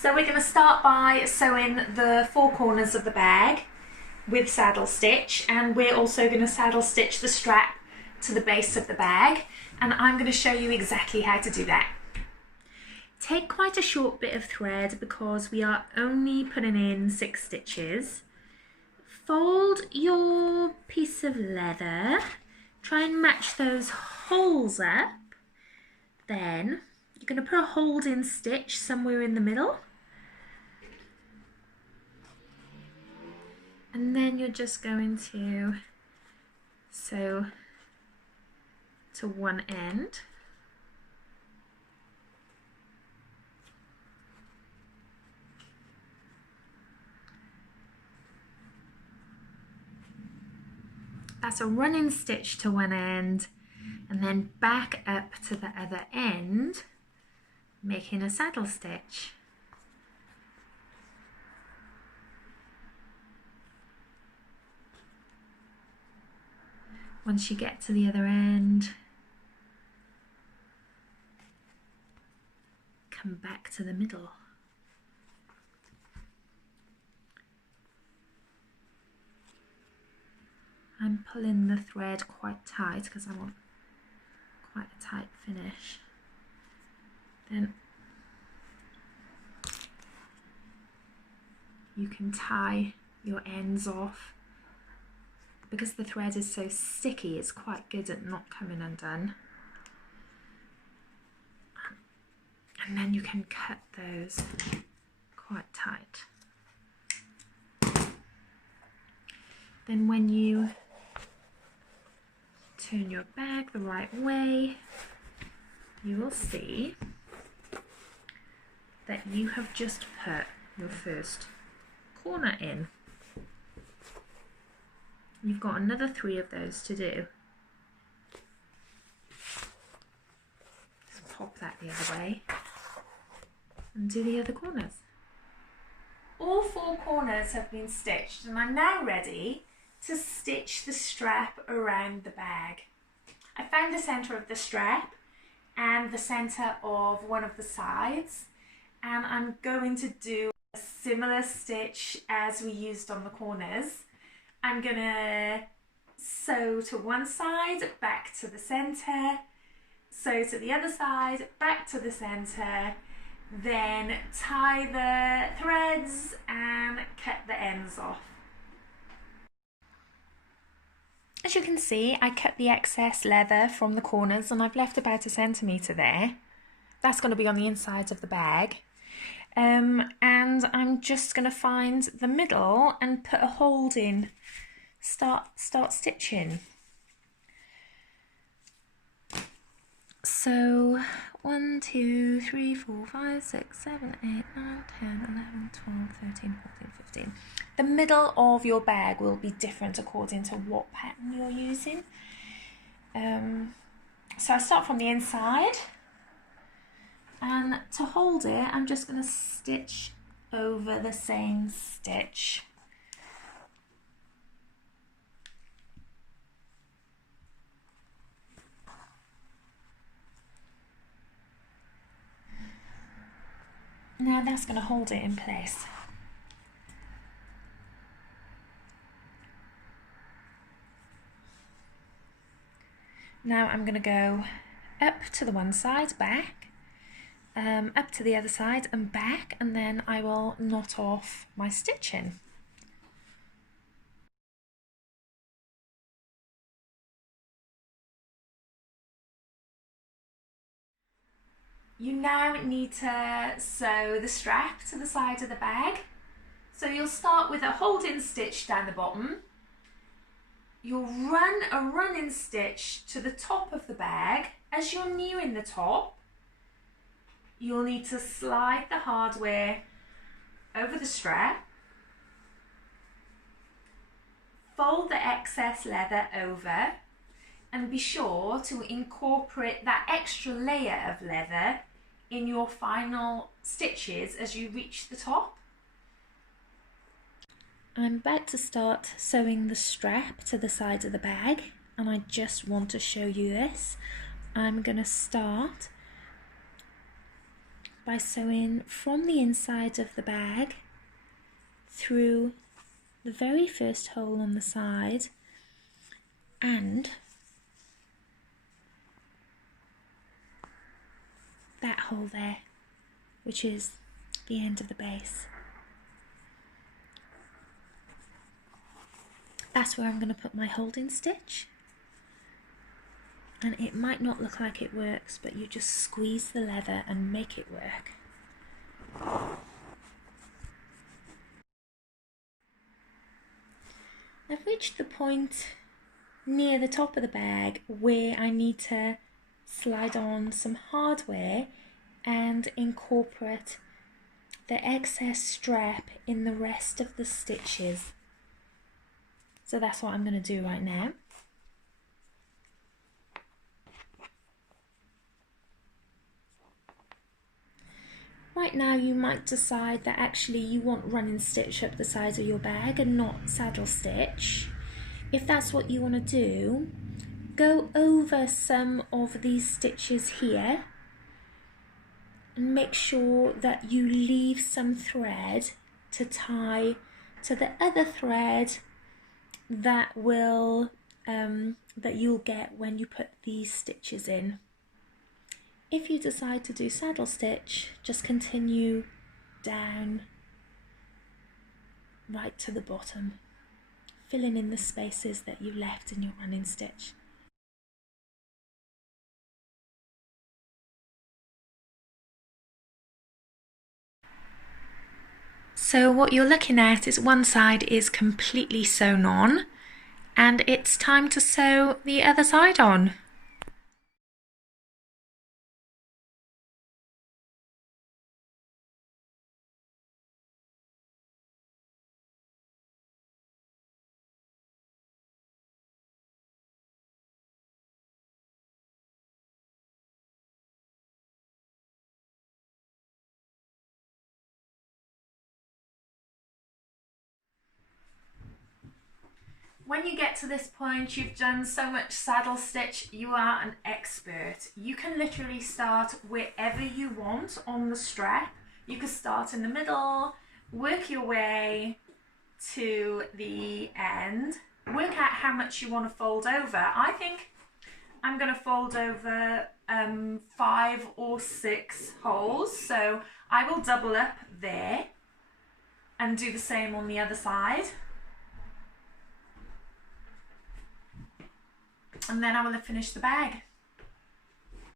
So we're going to start by sewing the four corners of the bag with saddle stitch, and we're also going to saddle stitch the strap to the base of the bag, and I'm going to show you exactly how to do that. Take quite a short bit of thread because we are only putting in 6 stitches. Fold your piece of leather, try and match those holes up, then you're going to put a hold-in stitch somewhere in the middle, and then you're just going to sew to one end. That's a running stitch to one end, and then back up to the other end, making a saddle stitch. Once you get to the other end, come back to the middle. I'm pulling the thread quite tight because I want quite a tight finish. Then you can tie your ends off. Because the thread is so sticky, it's quite good at not coming undone. And then you can cut those quite tight. Then when you turn your bag the right way, you will see that you have just put your first corner in. You've got another 3 of those to do. Just pop that the other way and do the other corners. All 4 corners have been stitched, and I'm now ready to stitch the strap around the bag. I found the centre of the strap and the centre of one of the sides, and I'm going to do a similar stitch as we used on the corners. I'm going to sew to one side, back to the centre, sew to the other side, back to the centre, then tie the threads and cut the ends off. As you can see, I cut the excess leather from the corners and I've left about 1 centimetre there. That's going to be on the inside of the bag. And I'm just going to find the middle and put a hold in, start stitching. So 1, 2, 3, 4, 5, 6, 7, 8, 9, 10, 11, 12, 13, 14, 15. The middle of your bag will be different according to what pattern you're using. So I start from the inside, and to hold it, I'm just going to stitch over the same stitch. Now that's going to hold it in place. Now I'm going to go up to the one side, back, up to the other side and back, and then I will knot off my stitching. You now need to sew the strap to the side of the bag. So you'll start with a hold-in stitch down the bottom. You'll run a run-in stitch to the top of the bag. As you're nearing the top, you'll need to slide the hardware over the strap, fold the excess leather over, and be sure to incorporate that extra layer of leather in your final stitches as you reach the top. I'm about to start sewing the strap to the side of the bag, and I just want to show you this. I'm going to start by sewing from the inside of the bag through the very first hole on the side and that hole there, which is the end of the base. That's where I'm going to put my holding stitch, and it might not look like it works, but you just squeeze the leather and make it work. I've reached the point near the top of the bag where I need to slide on some hardware and incorporate the excess strap in the rest of the stitches. So that's what I'm going to do right now. Right now you might decide that actually you want running stitch up the sides of your bag and not saddle stitch. If that's what you want to do, go over some of these stitches here and make sure that you leave some thread to tie to the other thread that will that you'll get when you put these stitches in. If you decide to do saddle stitch, just continue down right to the bottom, filling in the spaces that you left in your running stitch. So what you're looking at is one side is completely sewn on, and it's time to sew the other side on. When you get to this point, you've done so much saddle stitch, you are an expert. You can literally start wherever you want on the strap. You can start in the middle, work your way to the end, work out how much you want to fold over. I think I'm going to fold over 5 or 6 holes, so I will double up there and do the same on the other side. And then I will finish the bag.